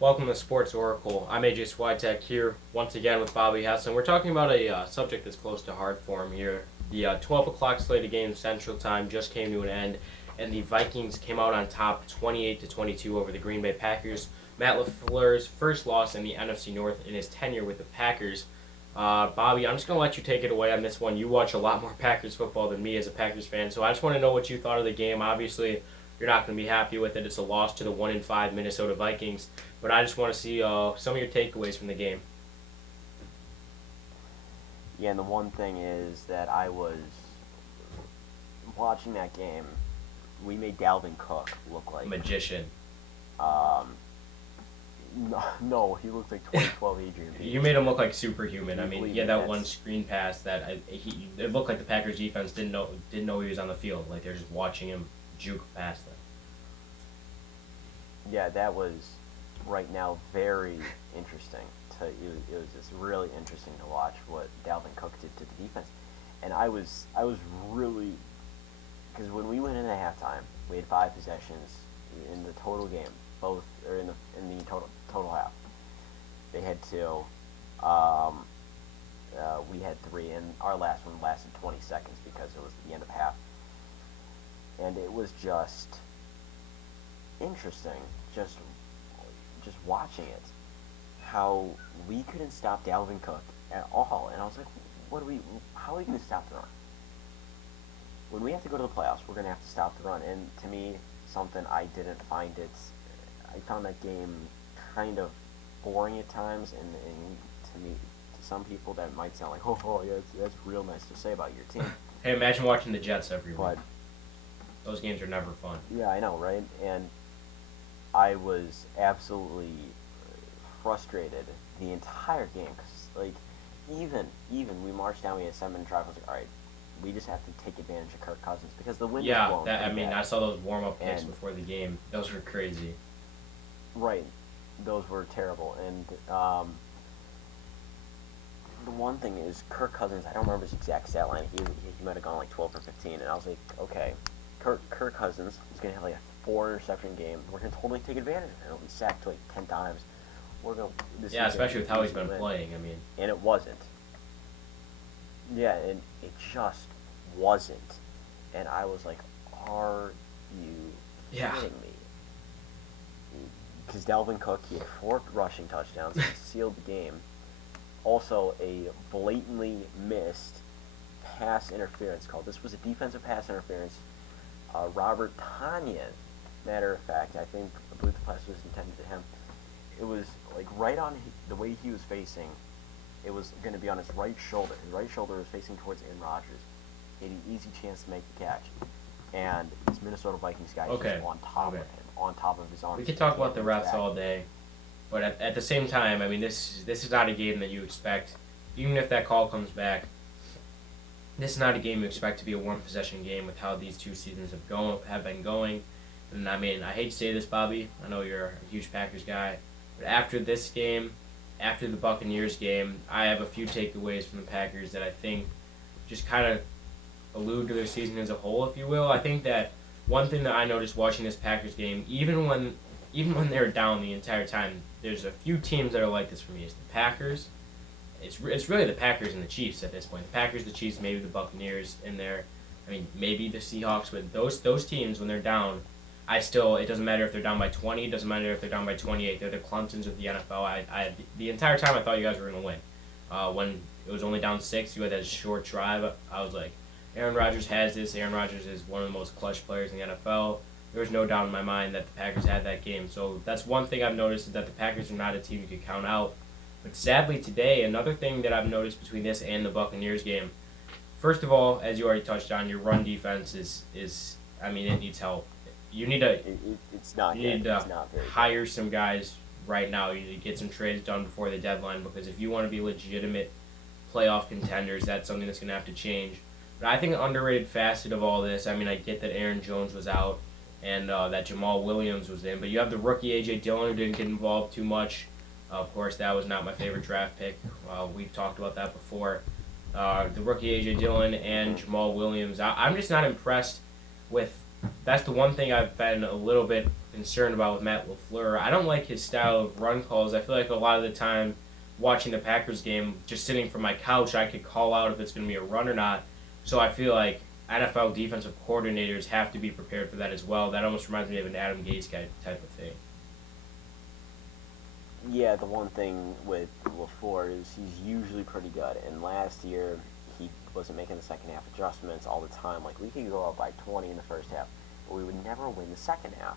Welcome to Sports Oracle. I'm AJ Switek here once again with Bobby Hesson. We're talking about a subject that's close to heart for him here. The 12 o'clock slate of games Central Time just came to an end, and the Vikings came out on top 28-22 over the Green Bay Packers. Matt LaFleur's first loss in the NFC North in his tenure with the Packers. Bobby, I'm just going to let you take it away on this one. You watch a lot more Packers football than me as a Packers fan, so I just want to know what you thought of the game. Obviously, you're not going to be happy with it. It's a loss to the 1-5 Minnesota Vikings. But I just want to see some of your takeaways from the game. Yeah, and the one thing is that I was watching that game. We made Dalvin Cook look like Magician. No, he looked like 2012 Adrian Peterson. You made him look like superhuman. I mean, Believe he had me, that one screen pass that it looked like the Packers defense didn't know he was on the field. Like they're just watching him juke past them. Yeah, that was right now very interesting. It was just really interesting to watch what Dalvin Cook did to the defense, and I was really, because when we went into halftime, we had 5 possessions in the total game, both or in the total half. They had 2. We had 3, and our last one lasted 20 seconds because it was the end of half, and it was just interesting, just watching it, how we couldn't stop Dalvin Cook at all, and I was like, how are we going to stop the run? When we have to go to the playoffs, we're going to have to stop the run, and to me, something I didn't find I found that game kind of boring at times, and to me, to some people that might sound like, oh yeah, that's real nice to say about your team. Hey, imagine watching the Jets every week. But Those games are never fun. yeah, I know, right? And I was absolutely frustrated the entire game because, like, even we marched down, we had a 7-minute drive. I was like, all right, we just have to take advantage of Kirk Cousins because the wind is blowing. I saw those warm-up picks before the game. Those were crazy. Right, those were terrible. And the one thing is Kirk Cousins. I don't remember his exact stat line. He might have gone like 12 or 15, and I was like, okay, Kirk Cousins is gonna have like a 4-interception game. We're gonna totally take advantage of it. He'll be sacked like 10 times. Especially with how he's been playing. I mean, and it wasn't. Yeah, and it just wasn't. And I was like, are you kidding me? Because Dalvin Cook, he had 4 rushing touchdowns, he sealed the game. Also, a blatantly missed pass interference call. This was a defensive pass interference. Robert Tanyan, matter of fact, I believe the pass was intended to him. It was like right on the way he was facing. It was going to be on his right shoulder. His right shoulder was facing towards Aaron Rodgers. He had an easy chance to make the catch. And this Minnesota Vikings guy is just on top of him, on top of his arms. We could talk about the refs all day, but at the same time, I mean, this is not a game that you expect, even if that call comes back. This is not a game you expect to be a one-possession game with how these 2 seasons have been going. And I mean, I hate to say this, Bobby. I know you're a huge Packers guy, but after this game, after the Buccaneers game, I have a few takeaways from the Packers that I think just kind of allude to their season as a whole, if you will. I think that one thing that I noticed watching this Packers game, even when they're down the entire time, there's a few teams that are like this for me. It's the Packers. It's really the Packers and the Chiefs at this point. The Packers, the Chiefs, maybe the Buccaneers in there. I mean, maybe the Seahawks, but those teams, when they're down, it doesn't matter if they're down by 20, it doesn't matter if they're down by 28. They're the Clemsons of the NFL. The entire time I thought you guys were going to win. When it was only down 6, you had that short drive. I was like, Aaron Rodgers has this. Aaron Rodgers is one of the most clutch players in the NFL. There was no doubt in my mind that the Packers had that game. So that's one thing I've noticed, is that the Packers are not a team you could count out. But sadly today, another thing that I've noticed between this and the Buccaneers game, first of all, as you already touched on, your run defense is it needs help. You need to hire some guys right now. You need to get some trades done before the deadline, because if you want to be legitimate playoff contenders, that's something that's going to have to change. But I think an underrated facet of all this, I mean, I get that Aaron Jones was out and that Jamal Williams was in, but you have the rookie A.J. Dillon, who didn't get involved too much. Of course, that was not my favorite draft pick. We've talked about that before. The rookie A.J. Dillon and Jamal Williams. I'm just not impressed with. That's the one thing I've been a little bit concerned about with Matt LaFleur. I don't like his style of run calls. I feel like a lot of the time watching the Packers game, just sitting from my couch, I could call out if it's going to be a run or not. So I feel like NFL defensive coordinators have to be prepared for that as well. That almost reminds me of an Adam Gase type of thing. Yeah, the one thing with LaFleur is he's usually pretty good. And last year, he wasn't making the second half adjustments all the time. Like, we could go up by 20 in the first half, but we would never win the second half.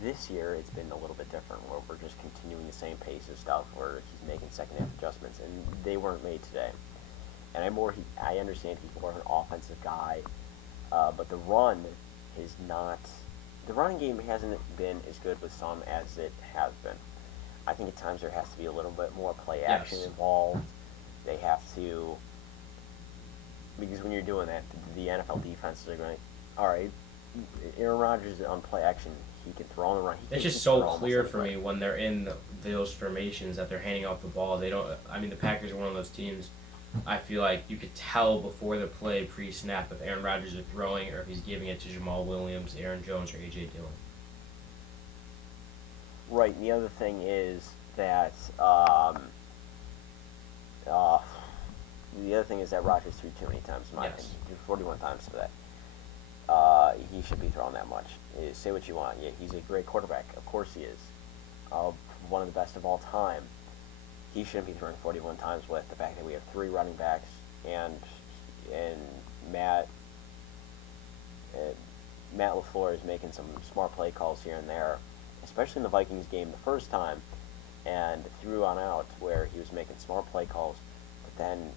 This year, it's been a little bit different, where we're just continuing the same pace of stuff, where he's making second half adjustments, and they weren't made today. And I understand he's more of an offensive guy, but the running game hasn't been as good with some as it has been. I think at times there has to be a little bit more play action involved. They have to, because when you're doing that, the NFL defenses are going, all right, Aaron Rodgers on play action, he can throw on the run. It's just so clear for me when they're in those formations that they're handing off the ball. They don't. I mean, the Packers are one of those teams. I feel like you could tell before the play, pre-snap, if Aaron Rodgers is throwing or if he's giving it to Jamal Williams, Aaron Jones, or A.J. Dillon. Right, and the other thing is that Rodgers threw too many times, in my opinion. He threw 41 times for that. He should be throwing that much. Say what you want. Yeah, he's a great quarterback. Of course he is. One of the best of all time. He shouldn't be throwing 41 times with the fact that we have 3 running backs and Matt LaFleur is making some smart play calls here and there, especially in the Vikings game the first time, and through on out where he was making smart play calls. But then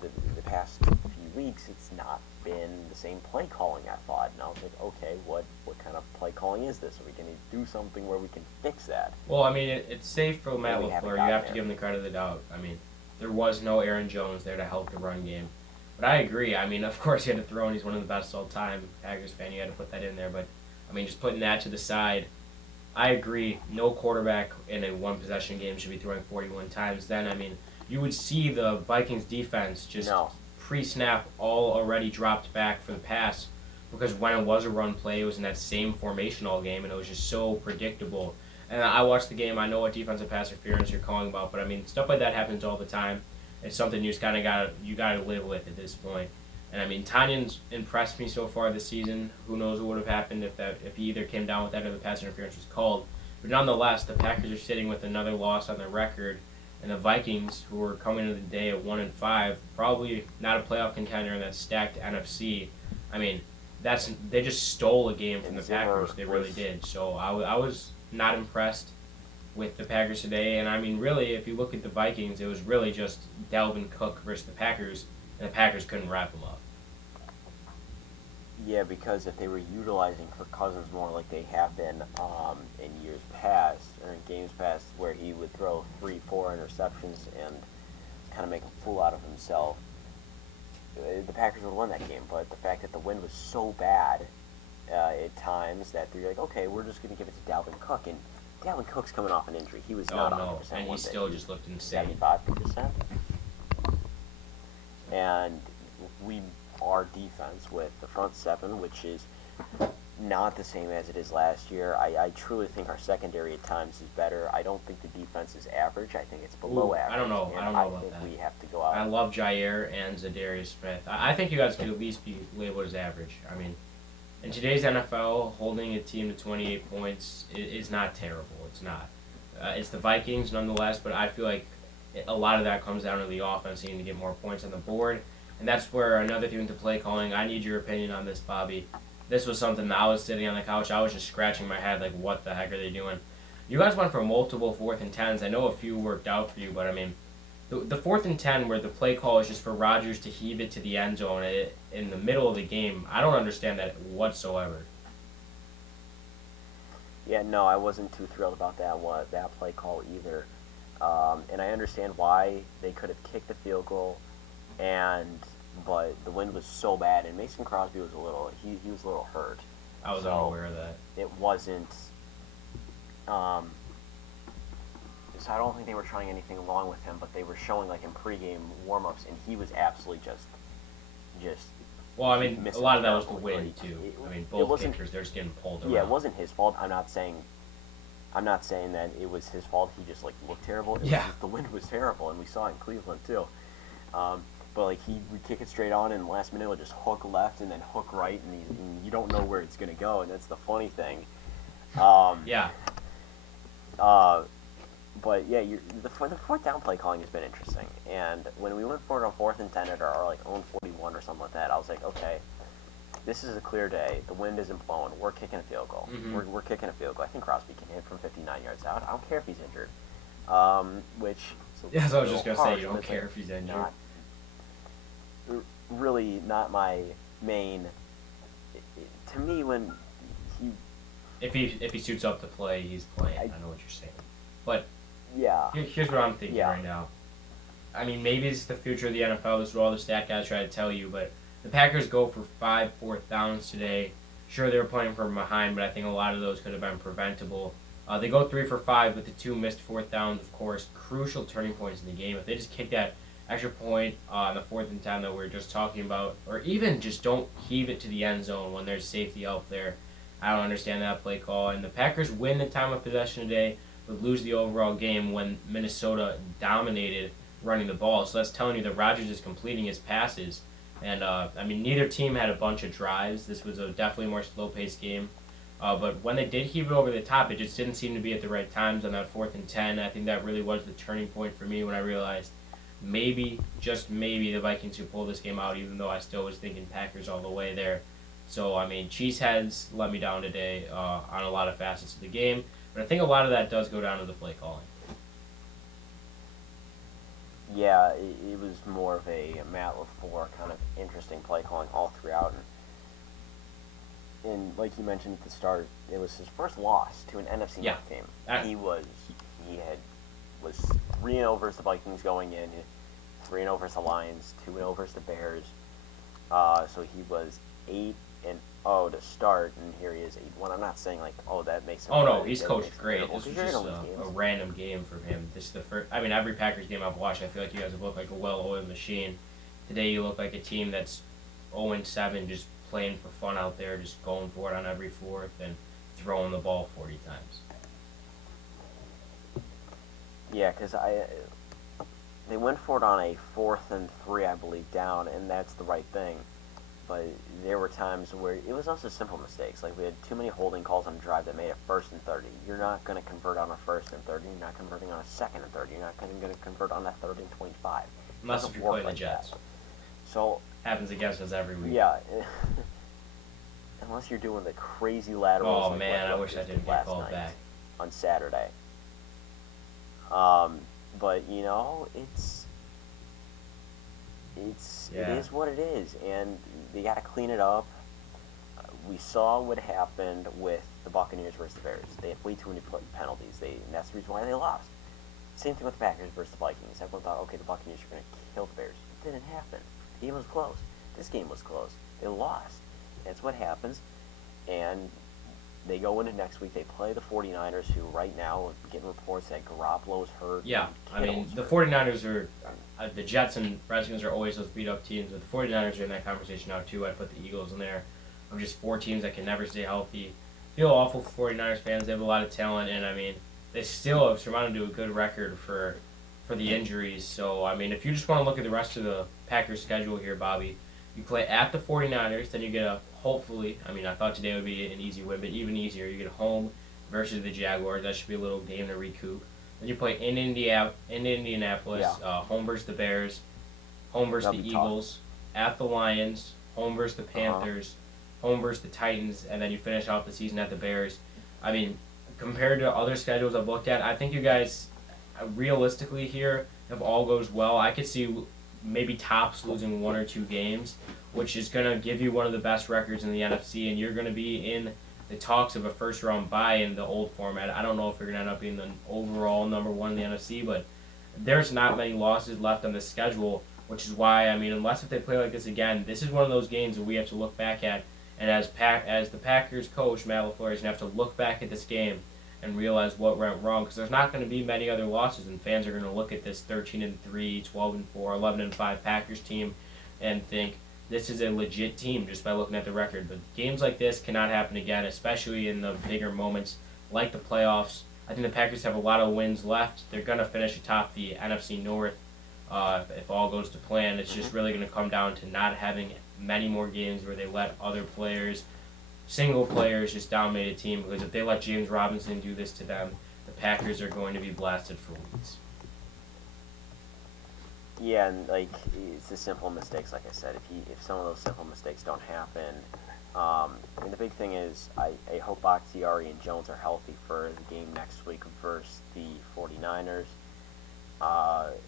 the past few weeks, it's not been the same play calling, I thought. And I was like, okay, what kind of play calling is this? Are we going to do something where we can fix that? Well, I mean, it's safe for Matt LaFleur. You have to give him the credit of the doubt. I mean, there was no Aaron Jones there to help the run game. But I agree. I mean, of course, he had to throw, and he's one of the best all time. Packers fan, you had to put that in there. But, I mean, just putting that to the side, I agree. No quarterback in a one-possession game should be throwing 41 times. Then, I mean, you would see the Vikings defense just pre-snap all already dropped back for the pass, because when it was a run play, it was in that same formation all game, and it was just so predictable. And I watched the game. I know what defensive pass interference you're calling about, but I mean, stuff like that happens all the time. It's something you just kind of gotta live with at this point. And I mean, Tanyan's impressed me so far this season. Who knows what would have happened if he either came down with that or the pass interference was called. But nonetheless, the Packers are sitting with another loss on their record, and the Vikings, who are coming into the day at 1-5, probably not a playoff contender in that stacked NFC. I mean, they just stole a game from the Packers. They really did. So I was not impressed with the Packers today. And I mean, really, if you look at the Vikings, it was really just Dalvin Cook versus the Packers, and the Packers couldn't wrap them up. Yeah, because if they were utilizing Kirk Cousins more like they have been in years past, or in games past, where he would throw 3-4 interceptions and kind of make a fool out of himself, the Packers would have won that game. But the fact that the wind was so bad at times that they're like, okay, we're just going to give it to Dalvin Cook. And Dalvin Cook's coming off an injury. He was not 100%. And he still just looked insane. 75%. And our defense with the front seven, which is not the same as it is last year. I truly think our secondary at times is better. I don't think the defense is average. I think it's below average. I don't know about think that. We have to go out. I love Jair and Zadarius Smith. I think you guys could at least be labeled as average. I mean, in today's NFL, holding a team to 28 points is not terrible. It's not. It's the Vikings nonetheless, but I feel like a lot of that comes down to the offense needing to get more points on the board. And that's where another thing with the play calling, I need your opinion on this, Bobby. This was something that I was sitting on the couch. I was just scratching my head like, what the heck are they doing? You guys went for multiple 4th and 10s. I know a few worked out for you, but I mean, the 4th and 10 where the play call is just for Rodgers to heave it to the end zone in the middle of the game, I don't understand that whatsoever. Yeah, no, I wasn't too thrilled about that play call either. And I understand why they could have kicked the field goal, but the wind was so bad, and Mason Crosby was he was a little hurt. I was unaware of that. It wasn't. So I don't think they were trying anything along with him, but they were showing like in pregame warm-ups, and he was absolutely just Well, I he mean, a missed lot it of that was the terribly, wind right? too. I mean, It both wasn't. kickers they're just getting pulled around. Yeah, it wasn't his fault. I'm not saying. I'm not saying that it was his fault. He just like looked terrible. It was Yeah. just the wind was terrible, and we saw it in Cleveland too. But like he would kick it straight on, and last minute would just hook left and then hook right, and you don't know where it's gonna go, and that's the funny thing. Yeah. But yeah, the fourth down play calling has been interesting. And when we went for it on 4th and 10 at our like own 41 or something like that, I was like, okay, this is a clear day. The wind isn't blowing. We're kicking a field goal. Mm-hmm. We're kicking a field goal. I think Crosby can hit from 59 yards out. I don't care if he's injured. Which Yeah, so I was just gonna say harsh, you and don't it's, care like, if he's injured. really not my main. To me, when he If he suits up to play, he's playing. I know what you're saying, but yeah here's what I'm thinking Yeah. right now. I mean, maybe it's the future of the NFL. This is what all the stat guys try to tell you, but the Packers go for 5 fourth downs today. Sure, they were playing from behind, but I think a lot of those could have been preventable. They go 3 for 5 with the 2 missed fourth downs, of course, crucial turning points in the game. If they just kick that extra point on the 4th and 10 that we were just talking about, or even just don't heave it to the end zone when there's safety out there, I don't understand that play call. And the Packers win the time of possession today, but lose the overall game when Minnesota dominated running the ball. So that's telling you that Rodgers is completing his passes. And, I mean, neither team had a bunch of drives. This was a definitely more slow-paced game. But when they did heave it over the top, it just didn't seem to be at the right times on that 4th and 10. I think that really was the turning point for me when I realized maybe, just maybe, the Vikings could pull this game out, even though I still was thinking Packers all the way there. So, I mean, Cheeseheads let me down today on a lot of facets of the game. But I think a lot of that does go down to the play calling. Yeah, it was more of a Matt LaFleur kind of interesting play calling all throughout. And like you mentioned at the start, it was his first loss to an NFC North team. He was 3-0 versus the Vikings going in, 3-0 versus the Lions, 2-0 versus the Bears. So he was 8-0 to start, and here he is 8-1. I'm not saying like, oh, that makes him. Oh no, good, he's that coached makes him great. terrible, This was 'cause you're just gonna lose a games. random game for him. This is the first. I mean, every Packers game I've watched, I feel like you guys have looked like a well-oiled machine. Today, you look like a team that's 0-7, just playing for fun out there, just going for it on every fourth and throwing the ball 40 times. Yeah, because they went for it on a 4th and 3, I believe, down, and that's the right thing. But there were times where it was also simple mistakes. Like we had too many holding calls on a drive that made it 1st and 30. You're not going to convert on a 1st and 30. You're not converting on a 2nd and 30. You're not going to convert on a 3rd and 25. Unless if you're playing the Jets. So happens against us every week. yeah, unless you're doing the crazy laterals. Oh like man, I what wish I Rodgers didn't did get last called night back. on Saturday. But you know, it is what it is, and they got to clean it up. We saw what happened with the Buccaneers versus the Bears. They had way too many penalties. And that's the reason why they lost. Same thing with the Packers versus the Vikings. Everyone thought, okay, the Buccaneers are going to kill the Bears. It didn't happen. The game was close. This game was close. They lost. That's what happens. And they go into next week. They play the 49ers, who right now are getting reports that Garoppolo's hurt. Yeah, I mean, Kittle's the hurt. 49ers are, the Jets and Redskins are always those beat-up teams, but the 49ers are in that conversation now, too. I'd put the Eagles in there. Of just 4 teams that can never stay healthy. Feel awful for 49ers fans. They have a lot of talent, and, I mean, they still have surmounted to a good record for the injuries. So, I mean, if you just want to look at the rest of the Packers' schedule here, Bobby, you play at the 49ers, then you get a, hopefully, I mean, I thought today would be an easy win, but even easier, you get a home versus the Jaguars. That should be a little game to recoup. Then you play in Indianapolis, home versus the Bears, home versus the That'd be Eagles, at the Lions, home versus the Panthers, home versus the Titans, and then you finish off the season at the Bears. I mean, compared to other schedules I've looked at, I think you guys, realistically here, if all goes well, I could see maybe tops losing 1 or 2 games, which is going to give you one of the best records in the NFC, and you're going to be in the talks of a first-round bye in the old format. I don't know if you're going to end up being the overall number 1 in the NFC, but there's not many losses left on the schedule, which is why, I mean, unless if they play like this again, this is one of those games that we have to look back at. And as the Packers coach, Matt LaFleur, is going to have to look back at this game and realize what went wrong, because there's not going to be many other losses, and fans are going to look at this 13-3, 12-4, 11-5 Packers team and think, this is a legit team just by looking at the record. But games like this cannot happen again, especially in the bigger moments like the playoffs. I think the Packers have a lot of wins left. They're going to finish atop the NFC North if all goes to plan. It's just really going to come down to not having many more games where they let other players, single players, just dominate a team. Because if they let James Robinson do this to them, the Packers are going to be blasted for weeks. Yeah, and like it's the simple mistakes. Like I said, if some of those simple mistakes don't happen, I mean the big thing is I hope Bakhtiari and Jones are healthy for the game next week versus the 49ers.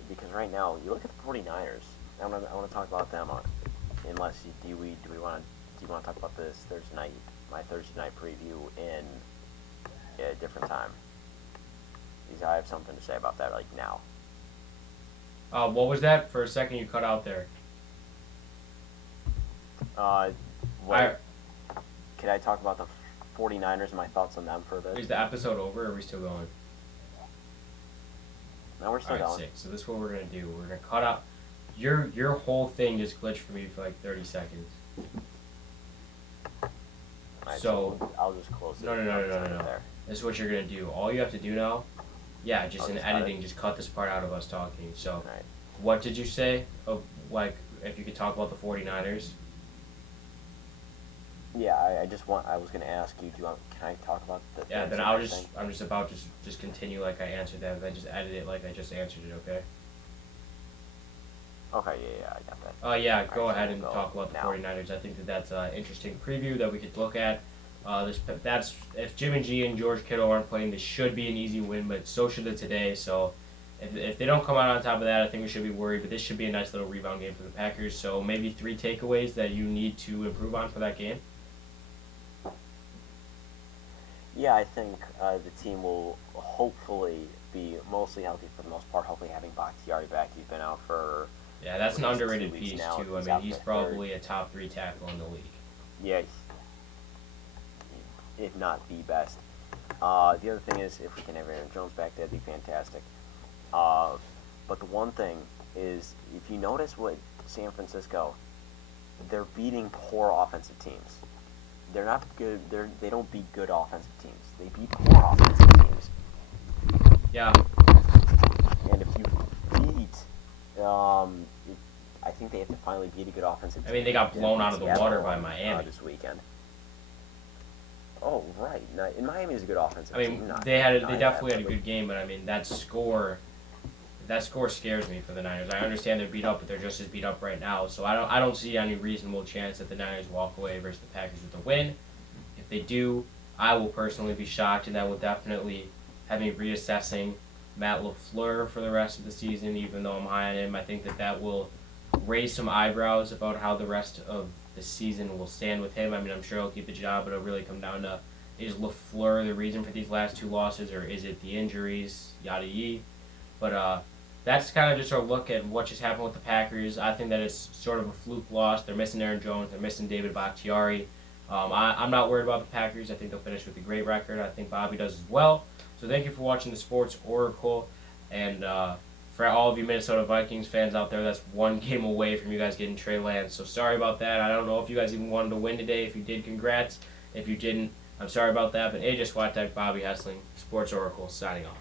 Because right now you look at the 49ers. I want to talk about them. Unless do we want to talk about this Thursday night, my Thursday night preview in a different time? Because I have something to say about that like now. What was that? For a second, you cut out there. Could I talk about the 49ers and my thoughts on them for a bit? Is the episode over, or are we still going? No, we're still going. Sick. So this is what we're going to do. We're going to cut out... Your whole thing just glitched for me for like 30 seconds. Right, so I'll just close it. No. This is what you're going to do. All you have to do now... Yeah, just in editing, just cut this part out of us talking. So, right. What did you say? Of, like, if you could talk about the 49ers? Yeah, I was going to ask you, can I talk about the... Yeah, then I'm just about to just continue like I answered that, and then just edit it like I just answered it, okay? Okay, yeah, I got that. Yeah, go ahead and talk about the 49ers. I think that's an interesting preview that we could look at. That's if Jimmy G and George Kittle aren't playing, this should be an easy win, but so should it today. So if they don't come out on top of that, I think we should be worried. But this should be a nice little rebound game for the Packers. So maybe 3 takeaways that you need to improve on for that game. Yeah, I think the team will hopefully be mostly healthy for the most part. Hopefully having Bakhtiari back. He's been out for... Yeah, that's an underrated piece now. too. I mean, he's probably a top 3 tackle in the league. Yeah, if not the best. The other thing is, if we can have Aaron Jones back, that'd be fantastic. But the one thing is, if you notice what San Francisco, they're beating poor offensive teams. They're not good. They don't beat good offensive teams. They beat poor offensive teams. Yeah. And if you beat, I think they have to finally beat a good offensive team. I mean, they got blown out of the water by Miami this weekend. Oh, right. Now, and Miami is a good offensive team. They definitely had a good game, but I mean that score scares me for the Niners. I understand they're beat up, but they're just as beat up right now. So I don't see any reasonable chance that the Niners walk away versus the Packers with a win. If they do, I will personally be shocked, and that will definitely have me reassessing Matt LaFleur for the rest of the season. Even though I'm high on him, I think that will raise some eyebrows about how the rest of the season will stand with him. I mean, I'm sure he'll keep the job, but it'll really come down to, is LaFleur the reason for these last 2 losses, or is it the injuries, yada yee. But that's kind of just our look at what just happened with the Packers. I think that it's sort of a fluke loss. They're missing Aaron Jones. They're missing David Bakhtiari. I'm not worried about the Packers. I think they'll finish with a great record. I think Bobby does as well. So thank you for watching the Sports Oracle. And for all of you Minnesota Vikings fans out there, that's 1 game away from you guys getting Trey Lance. So sorry about that. I don't know if you guys even wanted to win today. If you did, congrats. If you didn't, I'm sorry about that. But AJ Swatek, Bobby Hessling, Sports Oracle, signing off.